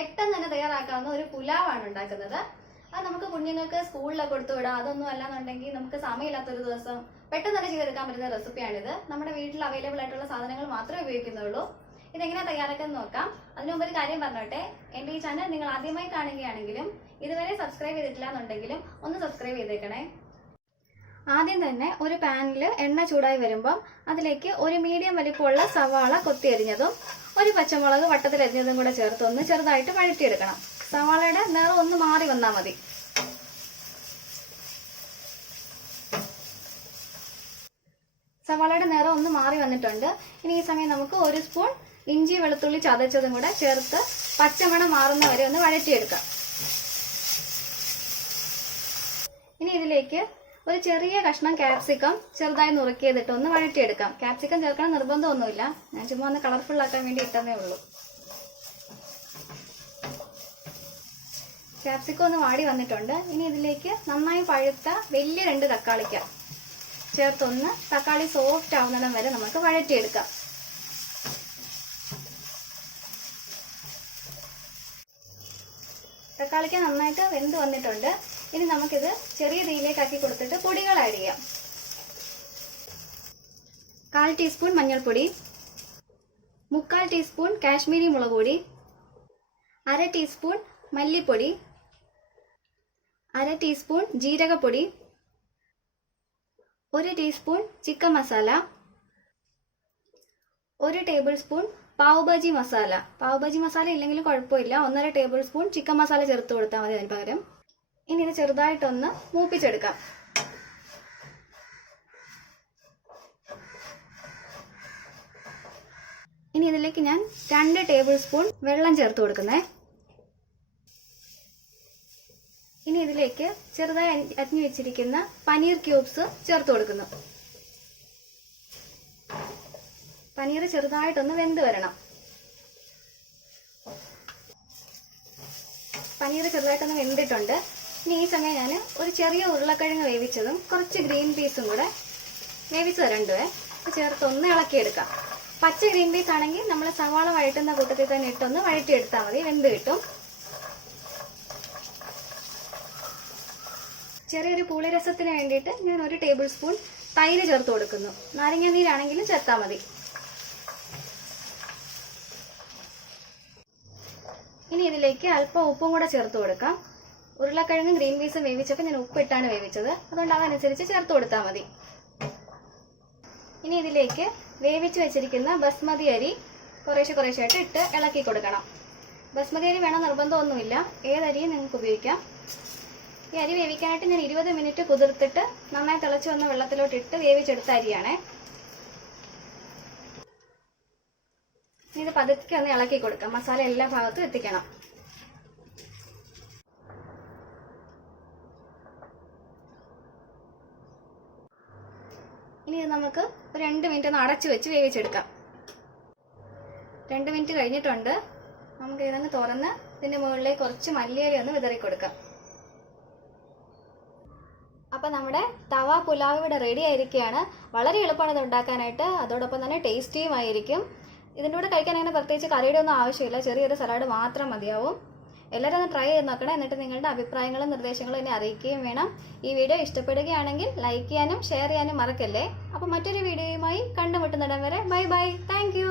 പെട്ടെന്ന് തന്നെ തയ്യാറാക്കാവുന്ന ഒരു പുലാവാണ് ഉണ്ടാക്കുന്നത്. അത് നമുക്ക് കുഞ്ഞുങ്ങൾക്ക് സ്കൂളിലൊക്കെ കൊടുത്തു വിടാം. അതൊന്നും അല്ലാന്നുണ്ടെങ്കിൽ നമുക്ക് സമയമില്ലാത്തൊരു ദിവസം പെട്ടെന്ന് തന്നെ ചെയ്തെടുക്കാൻ പറ്റുന്ന റെസിപ്പിയാണിത്. നമ്മുടെ വീട്ടിൽ അവൈലബിൾ ആയിട്ടുള്ള സാധനങ്ങൾ മാത്രമേ ഉപയോഗിക്കുന്നുള്ളൂ. ഇതെങ്ങനെ തയ്യാറാക്കാൻ നോക്കാം. അതിനു മുമ്പ് ഒരു കാര്യം പറഞ്ഞോട്ടെ, എന്റെ ഈ ചാനൽ നിങ്ങൾ ആദ്യമായി കാണുകയാണെങ്കിലും ഇതുവരെ സബ്സ്ക്രൈബ് ചെയ്തിട്ടില്ല എന്നുണ്ടെങ്കിലും ഒന്ന് സബ്സ്ക്രൈബ് ചെയ്തേക്കണേ. ആദ്യം തന്നെ ഒരു പാനിൽ എണ്ണ ചൂടായി വരുമ്പം അതിലേക്ക് ഒരു മീഡിയം വലിപ്പമുള്ള സവാള കൊത്തിയരിഞ്ഞതും ഒരു പച്ചമുളക് വട്ടത്തിലരിഞ്ഞതും കൂടെ ചേർത്ത് ഒന്ന് ചെറുതായിട്ട് വഴറ്റിയെടുക്കണം. സവാളയുടെ നിറം ഒന്ന് മാറി വന്നാൽ മതി. സവാളയുടെ നിറം ഒന്ന് മാറി വന്നിട്ടുണ്ട്. ഇനി ഈ സമയം നമുക്ക് ഒരു സ്പൂൺ ഇഞ്ചി വെളുത്തുള്ളി ചതച്ചതും കൂടെ ചേർത്ത് പച്ചമണം മാറുന്ന വരെ ഒന്ന് വഴറ്റിയെടുക്കാം. ഇനി ഇതിലേക്ക് ഒരു ചെറിയ കഷ്ണം ക്യാപ്സിക്കം ചെറുതായി നുറുക്കിയതിട്ട് ഒന്ന് വഴറ്റിയെടുക്കാം. ക്യാപ്സിക്കം ചേർക്കണം നിർബന്ധമൊന്നുമില്ല, ഞാൻ ചുമ്മാ ഒന്ന് കളർഫുൾ ആക്കാൻ വേണ്ടി ഇട്ടതേ ഉള്ളൂ. ക്യാപ്സിക്കം ഒന്ന് വാടി വന്നിട്ടുണ്ട്. ഇനി ഇതിലേക്ക് നന്നായി പഴുത്ത വലിയ 2 തക്കാളിക്ക ചേർത്തൊന്ന് തക്കാളി സോഫ്റ്റ് ആവുന്നിടം വരെ നമുക്ക് വഴറ്റിയെടുക്കാം. തക്കാളിക്ക നന്നായിട്ട് വെന്ത് വന്നിട്ടുണ്ട്. ഇനി നമുക്കിത് ചെറിയ തീയിലേക്ക് ആക്കി കൊടുത്തിട്ട് പൊടികൾ ആഡ് ചെയ്യാം. 1/4 ടീസ്പൂൺ മഞ്ഞൾപ്പൊടി, 3/4 ടീസ്പൂൺ കാശ്മീരി മുളക് പൊടി, 1/2 ടീസ്പൂൺ മല്ലിപ്പൊടി, 1/2 ടീസ്പൂൺ ജീരകപ്പൊടി, 1 teaspoon chicken masala, 1 tablespoon pav bhaji masala. Pav bhaji masala ഇല്ലെങ്കിലും കുഴപ്പമില്ല, 1.5 ടേബിൾ സ്പൂൺ ചിക്കൻ മസാല ചേർത്ത് കൊടുത്താൽ മതി അതിന് പകരം. ഇനി ഇത് ചെറുതായിട്ടൊന്ന് മൂപ്പിച്ചെടുക്കാം. ഇനി ഇതിലേക്ക് ഞാൻ 2 ടേബിൾ സ്പൂൺ വെള്ളം ചേർത്ത് കൊടുക്കുന്നേ. ഇനി ഇതിലേക്ക് ചെറുതായി അരിഞ്ഞു വെച്ചിരിക്കുന്ന പനീർ ക്യൂബ്സ് ചേർത്ത് കൊടുക്കുന്നു. പനീർ ചെറുതായിട്ടൊന്ന് വെന്ത് വരണം. പനീർ ചെറുതായിട്ടൊന്ന് വെന്തിട്ടുണ്ട്. ഇനി ഈ സമയം ഞാൻ ഒരു ചെറിയ ഉരുളക്കിഴങ്ങ് വേവിച്ചതും കുറച്ച് ഗ്രീൻ പീസും കൂടെ വേവിച്ച് തരണ്ടുവേ ചേർത്ത് ഒന്ന് ഇളക്കിയെടുക്കാം. പച്ച ഗ്രീൻ പീസ് ആണെങ്കിൽ നമ്മൾ സവാള വഴറ്റുന്ന കൂട്ടത്തിൽ തന്നെ ഇട്ടൊന്ന് വഴറ്റിയെടുത്താൽ മതി, വെന്ത് കിട്ടും. ചെറിയൊരു പുളിരസത്തിന് വേണ്ടിയിട്ട് ഞാൻ 1 ടേബിൾ സ്പൂൺ തൈര് ചേർത്ത് കൊടുക്കുന്നു. നാരങ്ങ നീരാണെങ്കിലും ചേർത്താൽ മതി. ഇനി ഇതിലേക്ക് അല്പം ഉപ്പും കൂടെ ചേർത്ത് കൊടുക്കാം. ഉരുളക്കിഴങ്ങും ഗ്രീൻ പീസും വേവിച്ചപ്പോൾ ഞാൻ ഉപ്പിട്ടാണ് വേവിച്ചത്, അതുകൊണ്ട് അതനുസരിച്ച് ചേർത്ത് കൊടുത്താൽ മതി. ഇനി ഇതിലേക്ക് വേവിച്ച് വെച്ചിരിക്കുന്ന ബസ്മതി അരി കുറേശ്ശായിട്ട് ഇട്ട് ഇളക്കി കൊടുക്കണം. ബസ്മതി അരി വേണം നിർബന്ധമൊന്നുമില്ല, ഏതരിയും നിങ്ങൾക്ക് ഉപയോഗിക്കാം. ഈ അരി വേവിക്കാനായിട്ട് ഞാൻ 20 മിനിറ്റ് കുതിർത്തിട്ട് നന്നായി തിളച്ച് വന്ന വെള്ളത്തിലോട്ട് ഇട്ട് വേവിച്ചെടുത്ത അരിയാണേ. ഇത് പതുക്കെ ഒന്ന് ഇളക്കി കൊടുക്കാം, മസാല എല്ലാ ഭാഗത്തും എത്തിക്കണം. ഇനി ഇത് നമുക്ക് ഒരു 2 മിനിറ്റ് ഒന്ന് അടച്ചു വെച്ച് വേവിച്ചെടുക്കാം. 2 മിനിറ്റ് കഴിഞ്ഞിട്ടുണ്ട്. നമുക്ക് ഇതങ്ങ് തുറന്ന് ഇതിന്റെ മുകളിലേക്ക് കുറച്ച് മല്ലിയില ഒന്ന് വിതറി കൊടുക്കാം. അപ്പം നമ്മുടെ തവ പുലാവ് ഇവിടെ റെഡി ആയിരിക്കുകയാണ്. വളരെ എളുപ്പമാണ് ഇത് ഉണ്ടാക്കാനായിട്ട്, അതോടൊപ്പം തന്നെ ടേസ്റ്റിയും ആയിരിക്കും. ഇതിൻ്റെ കൂടെ കഴിക്കാൻ അങ്ങനെ പ്രത്യേകിച്ച് കറിയുടെ ഒന്നും ആവശ്യമില്ല, ചെറിയൊരു സലാഡ് മാത്രം മതിയാവും. എല്ലാവരും ഒന്ന് ട്രൈ ചെയ്ത് നോക്കണം. എന്നിട്ട് നിങ്ങളുടെ അഭിപ്രായങ്ങളും നിർദ്ദേശങ്ങളും എന്നെ അറിയിക്കുകയും വേണം. ഈ വീഡിയോ ഇഷ്ടപ്പെടുകയാണെങ്കിൽ ലൈക്ക് ചെയ്യാനും ഷെയർ ചെയ്യാനും മറക്കല്ലേ. അപ്പോൾ മറ്റൊരു വീഡിയോയുമായി കണ്ടുമുട്ടുന്നിടം വരെ ബൈ ബൈ. Thank you.